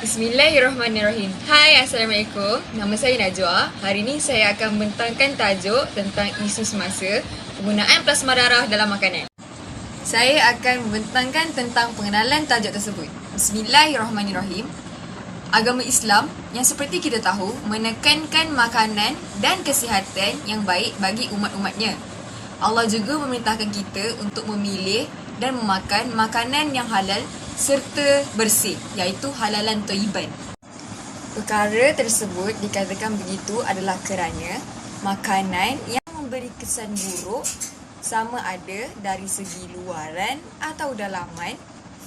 Bismillahirrahmanirrahim. Hai, Assalamualaikum. Nama saya Najwa. Hari ini saya akan membentangkan tajuk tentang isu semasa penggunaan plasma darah dalam makanan. Saya akan membentangkan tentang pengenalan tajuk tersebut. Bismillahirrahmanirrahim. Agama Islam yang seperti kita tahu menekankan makanan dan kesihatan yang baik bagi umat-umatnya. Allah juga memerintahkan kita untuk memilih dan memakan makanan yang halal serta bersih, iaitu halalan thayyiban. Perkara tersebut dikatakan begitu adalah kerana makanan yang memberi kesan buruk sama ada dari segi luaran atau dalaman,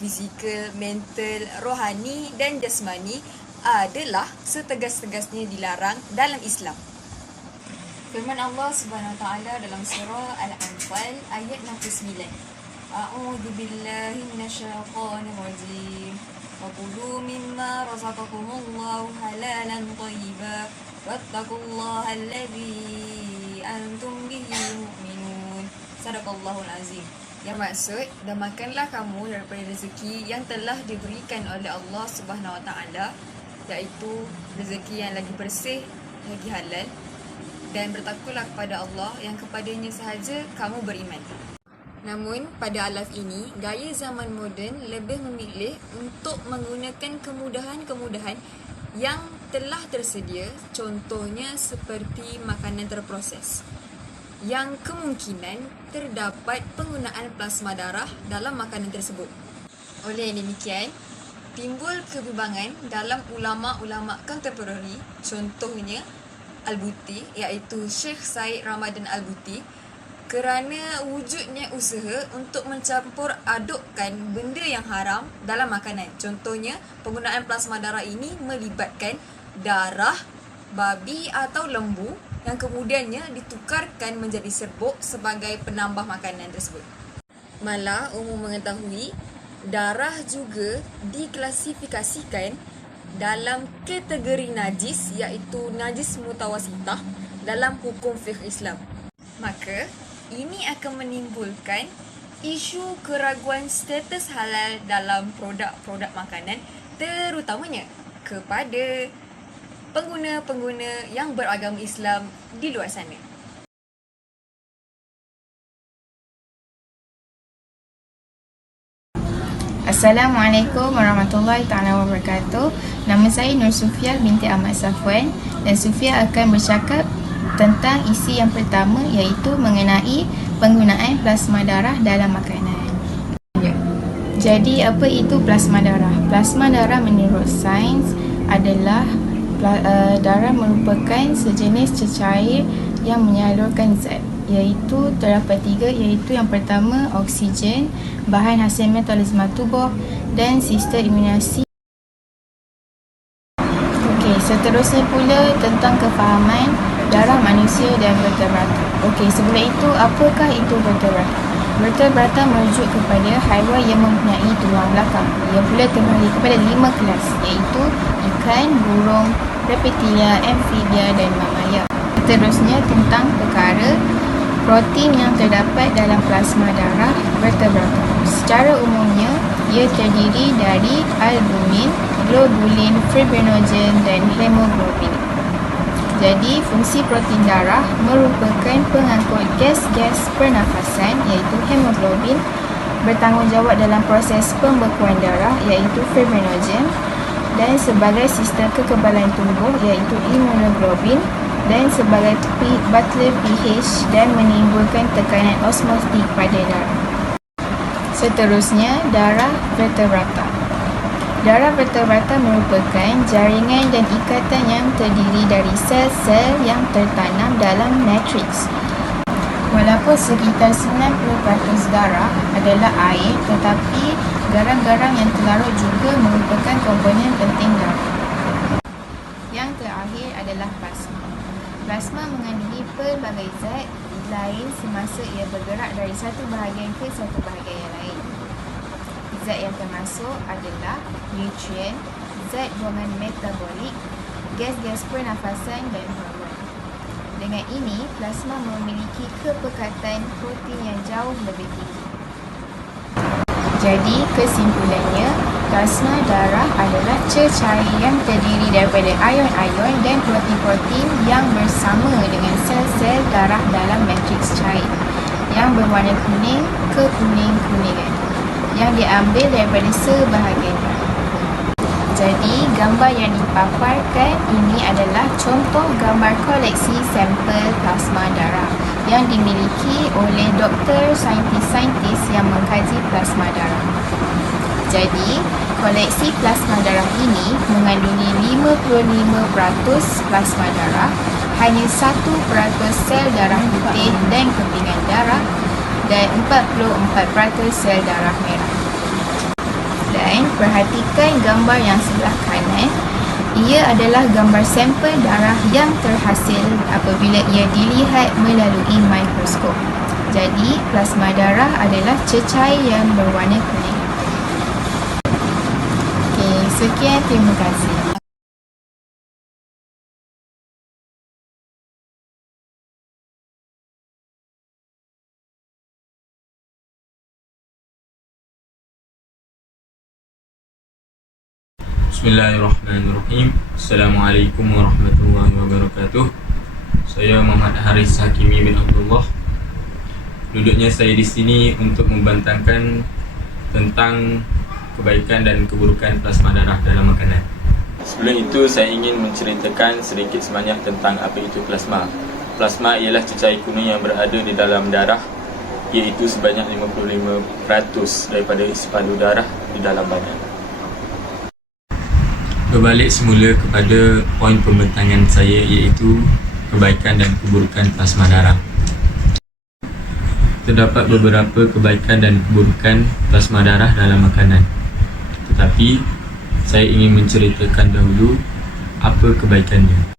fizikal, mental, rohani dan jasmani adalah setegas-tegasnya dilarang dalam Islam. Firman Allah Subhanahu Wa Taala dalam surah Al-Anfal ayat 69. A'udzu billahi minasyaitonir rajim. Wa kulu mimma razaqakumullahu halalan thayyiban wattaqullaha alladzi antum bihi mu'minun. Sadaqallahul azim. Yang maksud, dan makanlah kamu daripada rezeki yang telah diberikan oleh Allah Subhanahu Wa Taala, iaitu rezeki yang lagi bersih, lagi halal, dan bertakwalah kepada Allah yang kepadanya sahaja kamu beriman. Namun, pada alaf ini, gaya zaman moden lebih memilih untuk menggunakan kemudahan-kemudahan yang telah tersedia, contohnya seperti makanan terproses, yang kemungkinan terdapat penggunaan plasma darah dalam makanan tersebut. Oleh demikian, timbul kebimbangan dalam ulama-ulama kontemporari, contohnya Al-Buti, iaitu Syekh Said Ramadan Al-Buti, kerana wujudnya usaha untuk mencampur adukkan benda yang haram dalam makanan. Contohnya, penggunaan plasma darah ini melibatkan darah babi atau lembu yang kemudiannya ditukarkan menjadi serbuk sebagai penambah makanan tersebut. Malah umum mengetahui, darah juga diklasifikasikan dalam kategori najis, iaitu najis mutawasitah dalam hukum fiqh Islam. Maka, ini akan menimbulkan isu keraguan status halal dalam produk-produk makanan, terutamanya kepada pengguna-pengguna yang beragama Islam di luar sana. Assalamualaikum warahmatullahi taala wabarakatuh. Nama saya Nur Sufia binti Ahmad Safwan, dan Sufia akan bercakap tentang isi yang pertama, iaitu mengenai penggunaan plasma darah dalam makanan. Jadi, apa itu plasma darah? Plasma darah menurut sains adalah darah merupakan sejenis cecair yang menyalurkan zat, iaitu terdapat tiga, iaitu yang pertama oksigen, bahan hasil metabolisme tubuh, dan sistem imunisasi. Seterusnya pula tentang kefahaman darah manusia dan vertebrata. Sebelum itu, apakah itu vertebrata? Vertebrata merujuk kepada haiwan yang mempunyai tulang belakang. Ia pula terbahagi kepada 5 kelas, iaitu ikan, burung, reptilia, amfibia dan mammalia. Seterusnya tentang perkara protein yang terdapat dalam plasma darah vertebrata. Secara umumnya, ia terdiri dari albumin, globulin, fibrinogen dan hemoglobin. Jadi, fungsi protein darah merupakan pengangkut gas-gas pernafasan, iaitu hemoglobin, bertanggungjawab dalam proses pembekuan darah, iaitu fibrinogen, dan sebagai sistem kekebalan tubuh, iaitu immunoglobin, dan sebagai butler pH dan menimbulkan tekanan osmotik pada darah. Seterusnya, darah vertebrata. Darah vertebrata merupakan jaringan dan ikatan yang terdiri dari sel-sel yang tertanam dalam matriks. Walaupun sekitar 90% darah adalah air, tetapi garam-garam yang terlarut juga merupakan komponen penting darah. Yang terakhir adalah plasma. Plasma mengandungi pelbagai zat lain semasa ia bergerak dari satu bahagian ke satu bahagian yang lain. Zat yang termasuk adalah nutrien, zat buangan metabolik, gas-gas pernafasan dan hormon. Dengan ini, plasma memiliki kepekatan protein yang jauh lebih tinggi. Jadi, kesimpulannya, plasma darah adalah cecair yang terdiri daripada ion-ion dan protein-protein yang bersama dengan sel-sel darah dalam matriks cair yang berwarna kuning ke kuning-kuningan yang diambil daripada sebahagian darah. Jadi, gambar yang dipaparkan ini adalah contoh gambar koleksi sampel plasma darah yang dimiliki oleh doktor saintis-saintis yang mengkaji plasma darah. Jadi, koleksi plasma darah ini mengandungi 55% plasma darah, hanya 1% sel darah putih dan kepingan darah, dan 44% sel darah merah. Dan perhatikan gambar yang sebelah kanan. Ia adalah gambar sampel darah yang terhasil apabila ia dilihat melalui mikroskop. Jadi, plasma darah adalah cecair yang berwarna kuning. Okey, sekian, terima kasih. Bismillahirrahmanirrahim. Assalamualaikum warahmatullahi wabarakatuh. Saya Muhammad Haris Hakimi bin Abdullah. Duduknya saya di sini untuk membantahkan tentang kebaikan dan keburukan plasma darah dalam makanan. Sebelum itu, saya ingin menceritakan sedikit sebanyak tentang apa itu plasma. Plasma ialah cecair kuning yang berada di dalam darah, iaitu sebanyak 55% daripada isi palu darah di dalam badan. Berbalik semula kepada poin pembentangan saya, iaitu kebaikan dan keburukan plasma darah. Terdapat beberapa kebaikan dan keburukan plasma darah dalam makanan. Tetapi, saya ingin menceritakan dahulu apa kebaikannya.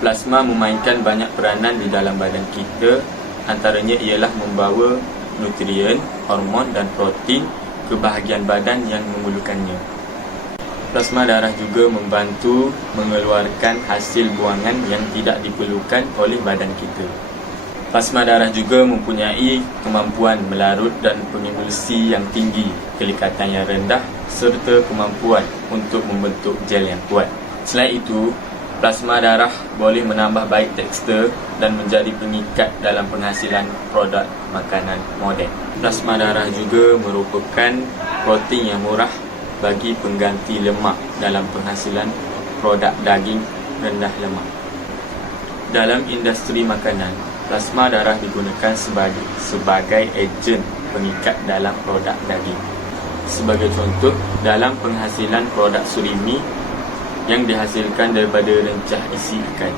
Plasma memainkan banyak peranan di dalam badan kita. Antaranya ialah membawa nutrien, hormon dan protein ke bahagian badan yang memerlukannya. Plasma darah juga membantu mengeluarkan hasil buangan yang tidak diperlukan oleh badan kita. Plasma darah juga mempunyai kemampuan melarut dan pengemulsi yang tinggi, kelikatan yang rendah serta kemampuan untuk membentuk gel yang kuat. Selain itu, plasma darah boleh menambah baik tekstur dan menjadi pengikat dalam penghasilan produk makanan moden. Plasma darah juga merupakan protein yang murah bagi pengganti lemak dalam penghasilan produk daging rendah lemak. Dalam industri makanan, plasma darah digunakan sebagai ejen pengikat dalam produk daging. Sebagai contoh, dalam penghasilan produk surimi yang dihasilkan daripada rencah isi ikan.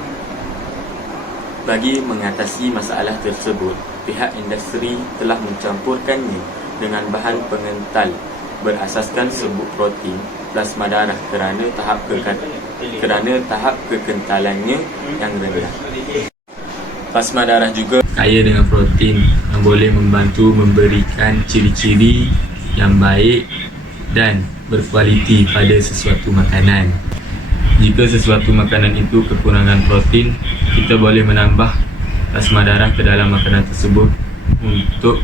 Bagi mengatasi masalah tersebut, pihak industri telah mencampurkannya dengan bahan pengental berasaskan serbuk protein plasma darah kerana tahap kekentalannya yang rendah. Plasma darah juga kaya dengan protein yang boleh membantu memberikan ciri-ciri yang baik dan berkualiti pada sesuatu makanan. Jika sesuatu makanan itu kekurangan protein, kita boleh menambah plasma darah ke dalam makanan tersebut untuk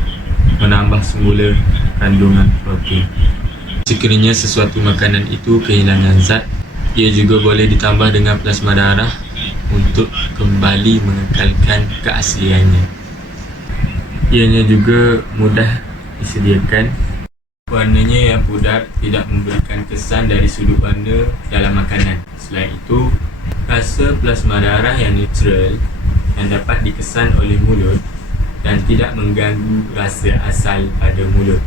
menambah semula kandungan protein. Sekiranya sesuatu makanan itu kehilangan zat, ia juga boleh ditambah dengan plasma darah untuk kembali mengekalkan keasliannya. Ianya juga mudah disediakan. Warnanya yang pudar tidak memberikan kesan dari sudut warna dalam makanan. Selain itu, rasa plasma darah yang neutral yang dapat dikesan oleh mulut dan tidak mengganggu rasa asal pada mulut.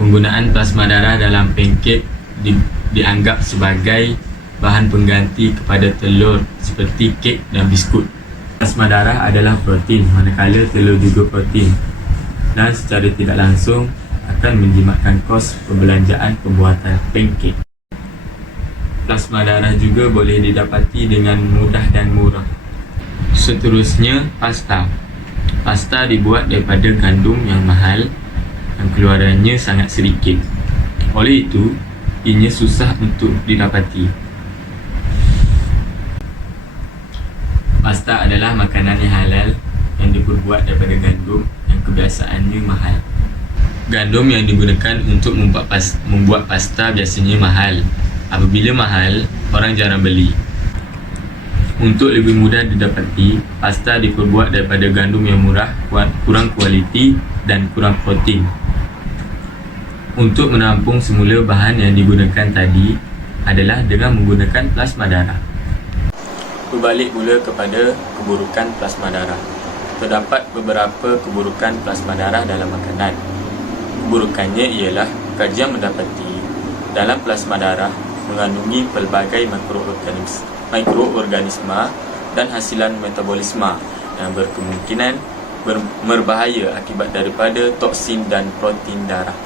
Penggunaan plasma darah dalam pankek dianggap sebagai bahan pengganti kepada telur seperti kek dan biskut. Plasma darah adalah protein, manakala telur juga protein, dan secara tidak langsung akan menjimatkan kos perbelanjaan pembuatan pankek. Plasma darah juga boleh didapati dengan mudah dan murah. Seterusnya, pasta. Pasta dibuat daripada gandum yang mahal dan keluarannya sangat sedikit. Oleh itu, ianya susah untuk didapati. Pasta adalah makanan yang halal yang diperbuat daripada gandum yang kebiasaannya mahal. Gandum yang digunakan untuk membuat pasta biasanya mahal. Apabila mahal, orang jarang beli. Untuk lebih mudah didapati, pasta diperbuat daripada gandum yang murah, kurang kualiti dan kurang protein. Untuk menampung semula bahan yang digunakan tadi adalah dengan menggunakan plasma darah. Berbalik pula kepada keburukan plasma darah. Terdapat beberapa keburukan plasma darah dalam makanan. Keburukannya ialah kajian mendapati dalam plasma darah mengandungi pelbagai mikroorganisma dan hasilan metabolisme yang berkemungkinan berbahaya akibat daripada toksin dan protein darah.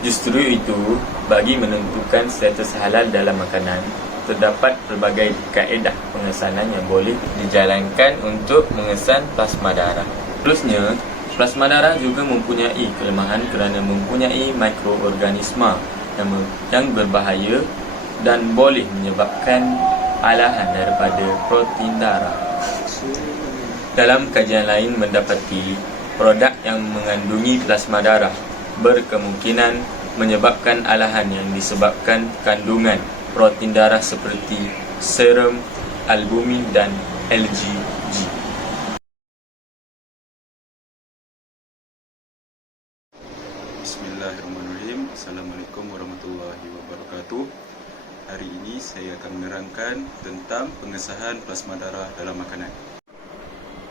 Justru itu, bagi menentukan status halal dalam makanan, terdapat pelbagai kaedah pengesanan yang boleh dijalankan untuk mengesan plasma darah. Terusnya, plasma darah juga mempunyai kelemahan kerana mempunyai mikroorganisma yang berbahaya dan boleh menyebabkan alahan daripada protein darah. Dalam kajian lain mendapati produk yang mengandungi plasma darah berkemungkinan menyebabkan alahan yang disebabkan kandungan protein darah seperti serum, albumin dan LGG. Bismillahirrahmanirrahim. Assalamualaikum warahmatullahi wabarakatuh. Hari ini saya akan menerangkan tentang pengesahan plasma darah dalam makanan.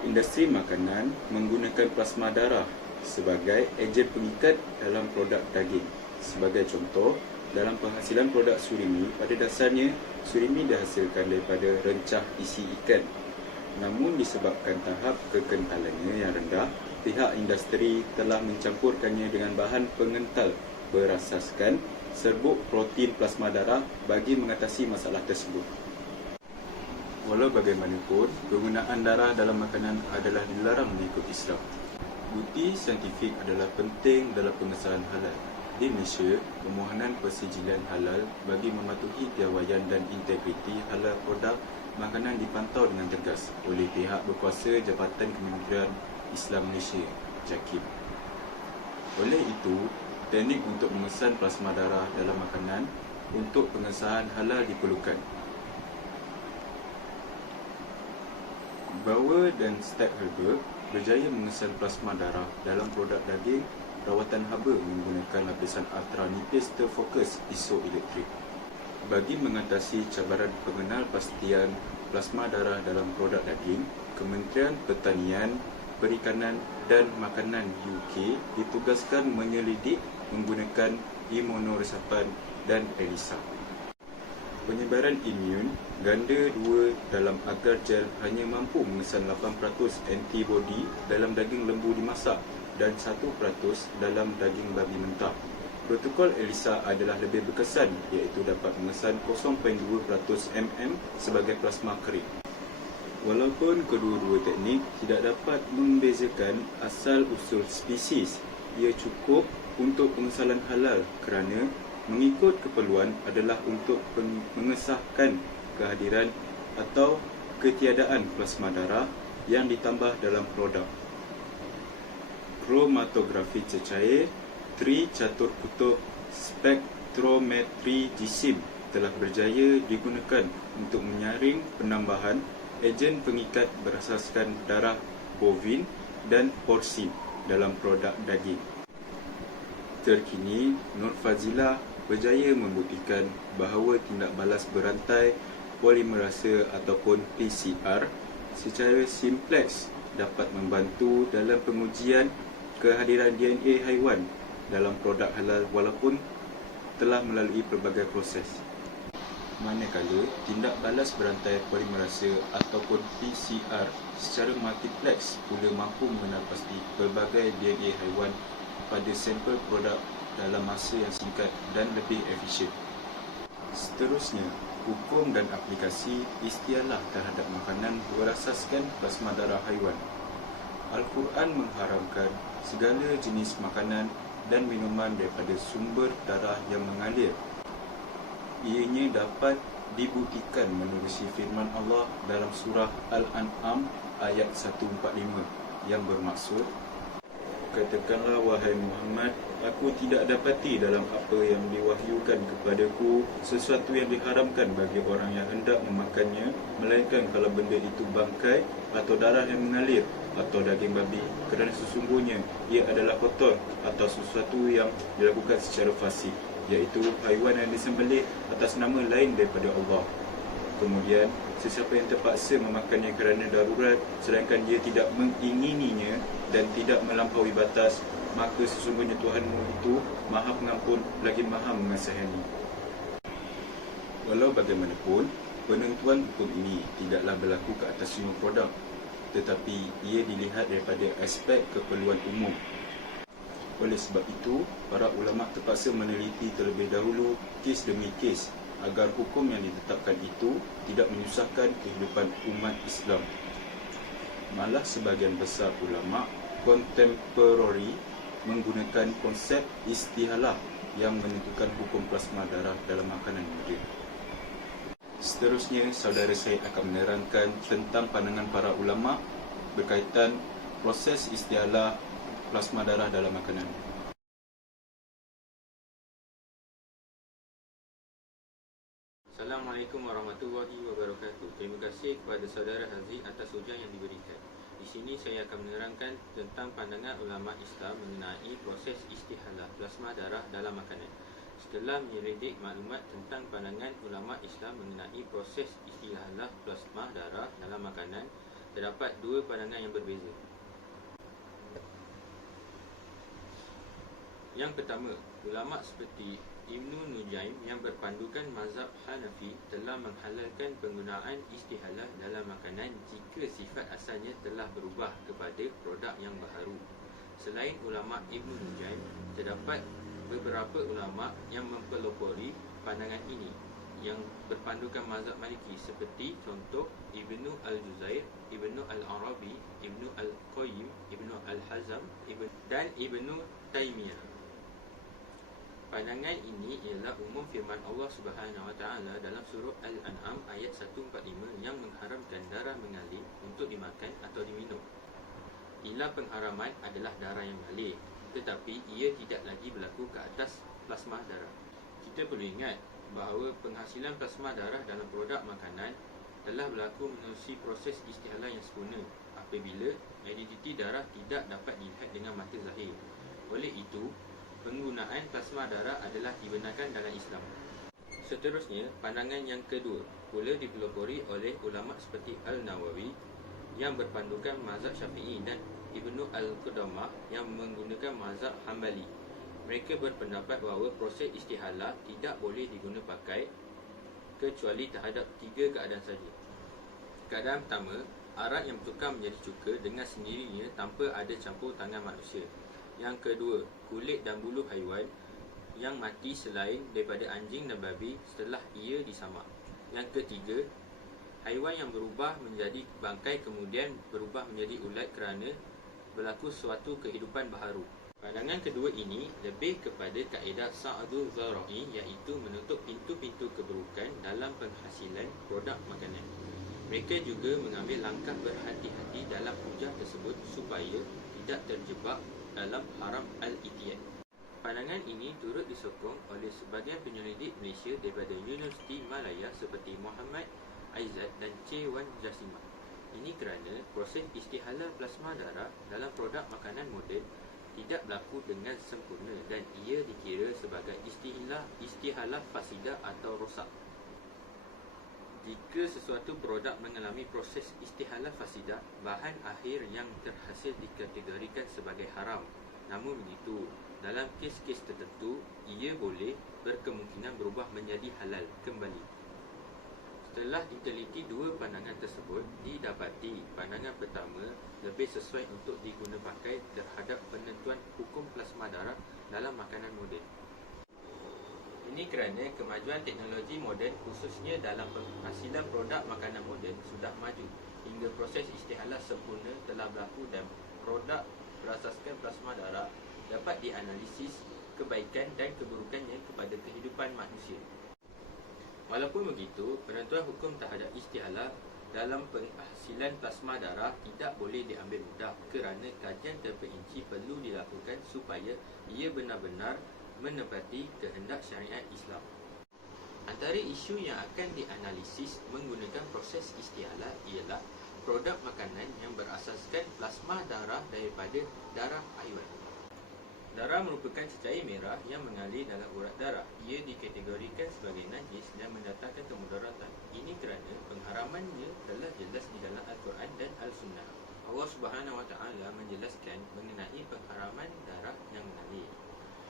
Industri makanan menggunakan plasma darah sebagai ejen pengikat dalam produk daging. Sebagai contoh, dalam penghasilan produk surimi, pada dasarnya surimi dihasilkan daripada rencah isi ikan. Namun disebabkan tahap kekentalannya yang rendah, pihak industri telah mencampurkannya dengan bahan pengental berasaskan serbuk protein plasma darah bagi mengatasi masalah tersebut. Walau bagaimanapun, penggunaan darah dalam makanan adalah dilarang mengikut Islam. Bukti saintifik adalah penting dalam pengesahan halal. Di Malaysia, permohonan persejilan halal bagi mematuhi piawaian dan integriti halal produk makanan dipantau dengan tegas oleh pihak berkuasa Jabatan Kementerian Islam Malaysia, JAKIM. Oleh itu, teknik untuk memesan plasma darah dalam makanan untuk pengesahan halal diperlukan. Bauer dan Stackhelberg berjaya mengesan plasma darah dalam produk daging rawatan haba menggunakan lapisan ultra nipis terfokus isoelektrik. Bagi mengatasi cabaran pengenalpastian plasma darah dalam produk daging, Kementerian Pertanian, Perikanan dan Makanan UK ditugaskan menyelidik menggunakan imunoresapan dan ELISA. Penyebaran imun ganda 2 dalam agar gel hanya mampu mengesan 8% antibodi dalam daging lembu dimasak dan 1% dalam daging babi mentah. Protokol ELISA adalah lebih berkesan iaitu dapat mengesan 0.2% sebagai plasma kering. Walaupun kedua-dua teknik tidak dapat membezakan asal-usul spesies, ia cukup untuk pengesalan halal kerana mengikut keperluan adalah untuk mengesahkan kehadiran atau ketiadaan plasma darah yang ditambah dalam produk. Kromatografi cecair tricatur kutub spektrometri jisim telah berjaya digunakan untuk menyaring penambahan ejen pengikat berasaskan darah bovin dan porsin dalam produk daging. Terkini, Nur Fazila berjaya membuktikan bahawa tindak balas berantai polimerase ataupun PCR secara simplex dapat membantu dalam pengujian kehadiran DNA haiwan dalam produk halal walaupun telah melalui pelbagai proses. Manakala tindak balas berantai polimerase ataupun PCR secara multiplex pula mampu mengenalpasti pelbagai DNA haiwan pada sampel produk dalam masa yang singkat dan lebih efisien. Seterusnya, hukum dan aplikasi istialah terhadap makanan berasaskan plasma darah haiwan. Al-Quran mengharamkan segala jenis makanan dan minuman daripada sumber darah yang mengalir. Ianya dapat dibuktikan menerusi firman Allah dalam surah Al-An'am ayat 145 yang bermaksud, Katakanlah, wahai Muhammad, aku tidak dapati dalam apa yang diwahyukan kepadaku sesuatu yang diharamkan bagi orang yang hendak memakannya, melainkan kalau benda itu bangkai atau darah yang mengalir atau daging babi, kerana sesungguhnya ia adalah kotor, atau sesuatu yang dilakukan secara fasik, iaitu haiwan yang disembelih atas nama lain daripada Allah. Kemudian, sesiapa yang terpaksa memakannya kerana darurat sedangkan dia tidak mengingininya dan tidak melampaui batas, maka sesungguhnya Tuhanmu itu Maha Pengampun lagi Maha Mengasihani. Walau bagaimanapun, penentuan hukum ini tidaklah berlaku ke atas semua produk, tetapi ia dilihat daripada aspek keperluan umum. Oleh sebab itu, para ulama terpaksa meneliti terlebih dahulu kes demi kes agar hukum yang ditetapkan itu tidak menyusahkan kehidupan umat Islam. Malah sebahagian besar ulama kontemporari menggunakan konsep istihalah yang menentukan hukum plasma darah dalam makanan moden. Seterusnya, saudara saya akan menerangkan tentang pandangan para ulama berkaitan proses istihalah plasma darah dalam makanan. Assalamualaikum warahmatullahi wabarakatuh. Terima kasih kepada saudara Haziq atas ujian yang diberikan. Di sini saya akan menerangkan tentang pandangan ulama Islam mengenai proses istihalah plasma darah dalam makanan. Setelah menyelidik maklumat tentang pandangan ulama Islam mengenai proses istihalah plasma darah dalam makanan, terdapat dua pandangan yang berbeza. Yang pertama, ulama seperti Ibnu Nujaim yang berpandukan mazhab Hanafi telah menghalalkan penggunaan istihalah dalam makanan jika sifat asalnya telah berubah kepada produk yang baharu. Selain ulama Ibnu Nujaim, terdapat beberapa ulama yang mempelopori pandangan ini yang berpandukan mazhab Maliki seperti contoh Ibnu Al-Juzair, Ibnu Al-Arabi, Ibnu Al-Qayyim, Ibnu Al-Hazm dan Ibnu Taimiyah. Pandangan ini ialah umum firman Allah Subhanahu Wa Taala dalam surah Al-An'am ayat 145 yang mengharamkan darah mengalir untuk dimakan atau diminum. Ilah pengharaman adalah darah yang mengalir, tetapi ia tidak lagi berlaku ke atas plasma darah. Kita perlu ingat bahawa penghasilan plasma darah dalam produk makanan telah berlaku menerusi proses istihalah yang sempurna apabila identiti darah tidak dapat dilihat dengan mata zahir. Oleh itu, penggunaan plasma darah adalah dibenarkan dalam Islam. Seterusnya, pandangan yang kedua pula dipelopori oleh ulama seperti Al-Nawawi yang berpandukan mazhab Syafi'i dan Ibnu Al-Qudamah yang menggunakan mazhab Hambali. Mereka berpendapat bahawa proses istihalah tidak boleh diguna pakai kecuali terhadap tiga keadaan saja. Keadaan pertama, arak yang bertukar menjadi cuka dengan sendirinya tanpa ada campur tangan manusia. Yang kedua, kulit dan bulu haiwan yang mati selain daripada anjing dan babi setelah ia disamak. Yang ketiga, haiwan yang berubah menjadi bangkai kemudian berubah menjadi ulat kerana berlaku suatu kehidupan baharu. Pandangan kedua ini lebih kepada kaedah Sa'dul Zara'i, iaitu menutup pintu-pintu keburukan dalam penghasilan produk makanan. Mereka juga mengambil langkah berhati-hati dalam hujah tersebut supaya tidak terjebak dalam haram al-itiyad. Pandangan ini turut disokong oleh sebahagian penyelidik Malaysia daripada Universiti Malaya seperti Muhammad Aizat dan C. Wan Jasimah. Ini kerana proses istihalah plasma darah dalam produk makanan moden tidak berlaku dengan sempurna dan ia dikira sebagai istihalah fasidah atau rosak. Jika sesuatu produk mengalami proses istihalah fasidah, bahan akhir yang terhasil dikategorikan sebagai haram. Namun begitu, dalam kes-kes tertentu, ia boleh berkemungkinan berubah menjadi halal kembali. Setelah diteliti dua pandangan tersebut, didapati pandangan pertama lebih sesuai untuk diguna pakai terhadap penentuan hukum plasma darah dalam makanan moden. Ini kerana kemajuan teknologi moden khususnya dalam penghasilan produk makanan moden sudah maju hingga proses istihalah sempurna telah berlaku dan produk berasaskan plasma darah dapat dianalisis kebaikan dan keburukannya kepada kehidupan manusia. Walaupun begitu, penentuan hukum terhadap istihalah dalam penghasilan plasma darah tidak boleh diambil mudah kerana kajian terperinci perlu dilakukan supaya ia benar-benar menepati kehendak syariat Islam. Antara isu yang akan dianalisis menggunakan proses istialah ialah produk makanan yang berasaskan plasma darah daripada darah haiwan. Darah merupakan cecair merah yang mengalir dalam urat darah. Ia dikategorikan sebagai najis dan mendatangkan kemudaratan. Ini kerana pengharamannya telah jelas di dalam Al-Quran dan Al-Sunnah. Allah Subhanahu Wa Taala menjelaskan mengenai pengharaman darah yang mengalir,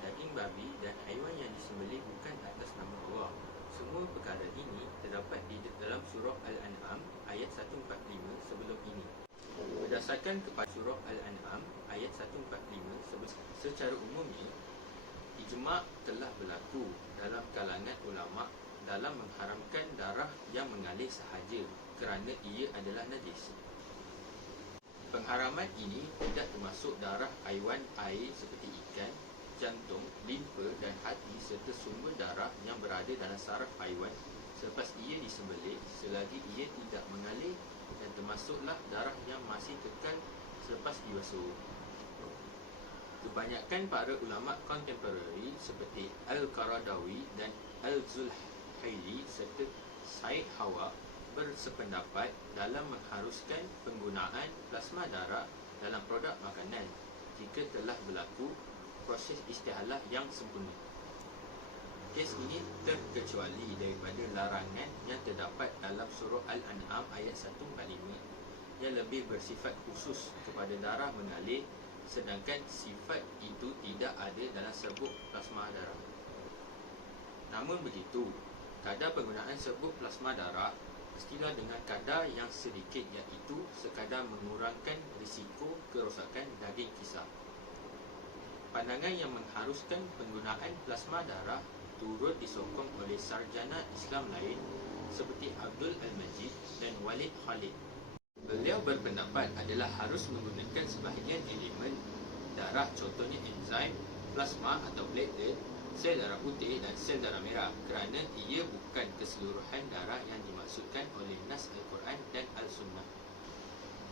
daging babi dan haiwan yang disembelih bukan atas nama Allah. Semua perkara ini terdapat di dalam surah Al-An'am ayat 145 sebelum ini. Berdasarkan kepada surah Al-An'am ayat 145, secara umumnya ijma' telah berlaku dalam kalangan ulama' dalam mengharamkan darah yang mengalir sahaja kerana ia adalah najis. Pengharaman ini tidak termasuk darah haiwan air seperti ikan, jantung, limfa dan hati serta sumber darah yang berada dalam saraf haiwan selepas ia disembelih selagi ia tidak mengalir, dan termasuklah darah yang masih kekal selepas dibasuh. Kebanyakan para ulama kontemporari seperti Al-Qaradawi dan Al-Zulhaili serta Said Hawa bersependapat dalam mengharuskan penggunaan plasma darah dalam produk makanan jika telah berlaku proses istihalah yang sempurna. Kes ini terkecuali daripada larangan yang terdapat dalam surah Al-An'am ayat 145 yang lebih bersifat khusus kepada darah mengalir, sedangkan sifat itu tidak ada dalam serbuk plasma darah. Namun begitu, kadar penggunaan serbuk plasma darah mestilah dengan kadar yang sedikit, iaitu sekadar mengurangkan risiko kerosakan daging kisar. Pandangan yang mengharuskan penggunaan plasma darah turut disokong oleh sarjana Islam lain seperti Abdul Al-Majid dan Walid Khalid. Beliau berpendapat adalah harus menggunakan sebahagian elemen darah, contohnya enzim, plasma atau platelet, sel darah putih dan sel darah merah kerana ia bukan keseluruhan darah yang dimaksudkan oleh nas Al-Quran dan Al-Sunnah.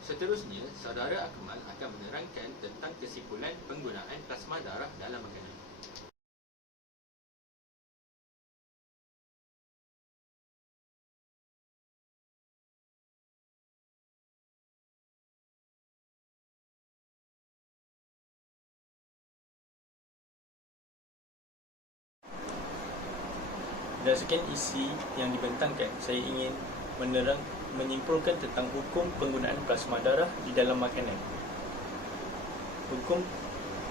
Seterusnya, Saudara Akmal akan menerangkan tentang kesimpulan penggunaan plasma darah dalam makanan. Berdasarkan isi yang dibentangkan, saya ingin menyimpulkan tentang hukum penggunaan plasma darah di dalam makanan. Hukum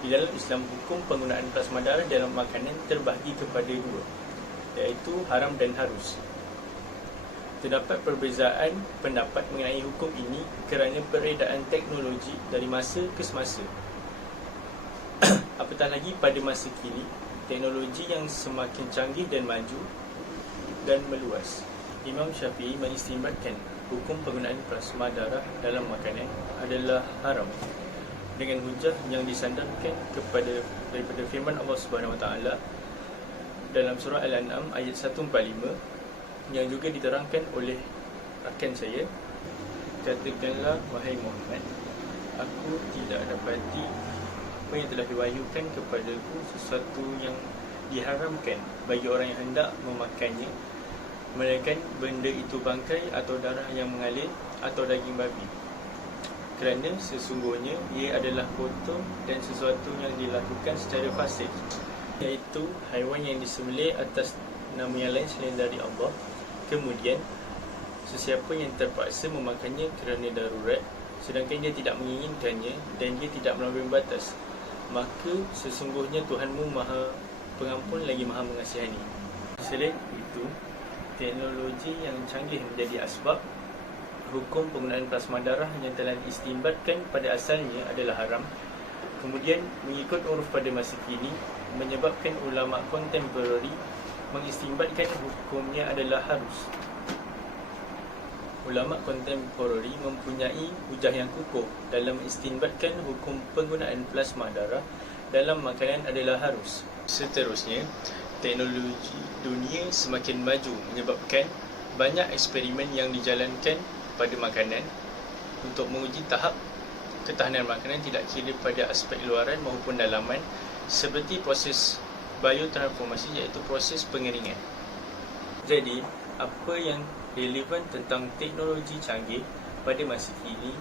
di dalam Islam, hukum penggunaan plasma darah dalam makanan terbahagi kepada dua, iaitu haram dan harus. Terdapat perbezaan pendapat mengenai hukum ini kerana perbezaan teknologi dari masa ke semasa. Apatah lagi pada masa kini, teknologi yang semakin canggih dan maju dan meluas. Imam Syafi'i mengistimbatkan hukum penggunaan plasma darah dalam makanan adalah haram dengan hujah yang disandarkan daripada firman Allah Subhanahu Wa Taala dalam surah Al-An'am ayat 145 yang juga diterangkan oleh rakan saya. Katakanlah, wahai Muhammad, aku tidak dapati apa yang telah diwahyukan kepadaku sesuatu yang diharamkan bagi orang yang hendak memakannya, melainkan benda itu bangkai atau darah yang mengalir atau daging babi, kerana sesungguhnya ia adalah kotor dan sesuatu yang dilakukan secara fasik, iaitu haiwan yang disembelih atas nama yang lain selain dari Allah. Kemudian sesiapa yang terpaksa memakannya kerana darurat sedangkan dia tidak menginginkannya dan dia tidak melampaui batas, maka sesungguhnya Tuhanmu Maha Pengampun lagi Maha Mengasihani. Selain itu, teknologi yang canggih menjadi asbab hukum penggunaan plasma darah yang telah diistimbatkan pada asalnya adalah haram, kemudian mengikut uruf pada masa kini menyebabkan ulama kontemporari mengistimbatkan hukumnya adalah harus. Ulama kontemporari mempunyai hujah yang kukuh dalam mengistimbatkan hukum penggunaan plasma darah dalam makanan adalah harus. Seterusnya, teknologi dunia semakin maju menyebabkan banyak eksperimen yang dijalankan pada makanan untuk menguji tahap ketahanan makanan tidak kira pada aspek luaran maupun dalaman, seperti proses biotransformasi iaitu proses pengeringan. Jadi, apa yang relevan tentang teknologi canggih pada masa kini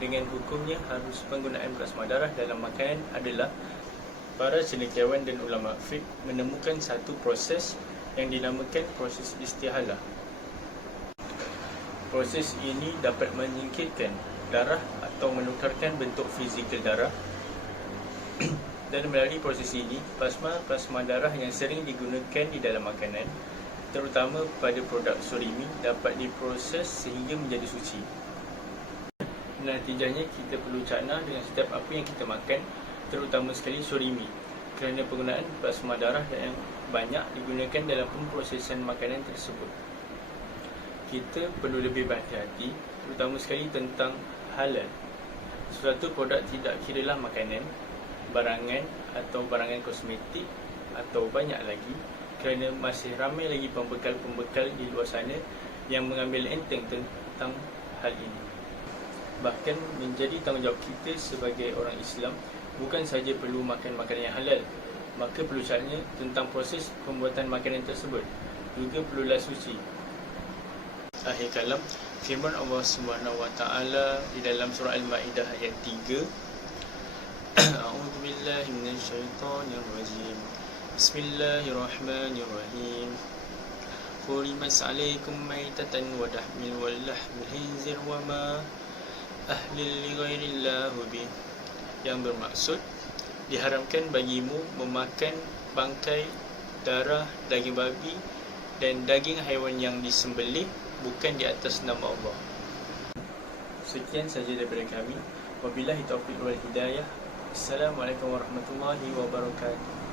dengan hukumnya harus penggunaan plasma darah dalam makanan adalah para cendekiawan dan ulama fiqh menemukan satu proses yang dinamakan proses istihalah. Proses ini dapat menyingkirkan darah atau menukarkan bentuk fizikal darah dan melalui proses ini, plasma darah yang sering digunakan di dalam makanan, terutama pada produk surimi, dapat diproses sehingga menjadi suci. Natijahnya, kita perlu cakna dengan setiap apa yang kita makan, terutama sekali surimi, kerana penggunaan plasma darah yang banyak digunakan dalam pemprosesan makanan tersebut. Kita perlu lebih berhati-hati, terutama sekali tentang halal. Suatu produk tidak kiralah makanan, barangan atau barangan kosmetik atau banyak lagi, kerana masih ramai lagi pembekal-pembekal di luar sana yang mengambil enteng tentang hal ini. Bahkan menjadi tanggungjawab kita sebagai orang Islam bukan sahaja perlu makan makanan yang halal, maka perlu caranya tentang proses pembuatan makanan tersebut, juga perlulah suci. Akhir kalam, firman Allah Subhanahu Wa Taala di dalam surah Al-Maidah ayat 3, A'udzu billahi minasyaitonir rajim. Bismillahirrahmanirrahim. Hurimat 'alaikum maitatan wa dahmil wal lahmil khinzir wa ma ahlil li ghairillahu bih. Yang bermaksud, diharamkan bagimu memakan bangkai, darah, daging babi dan daging haiwan yang disembelih bukan di atas nama Allah. Sekian saja daripada kami. Wabillahi taufiq wal hidayah. Assalamualaikum warahmatullahi wabarakatuh.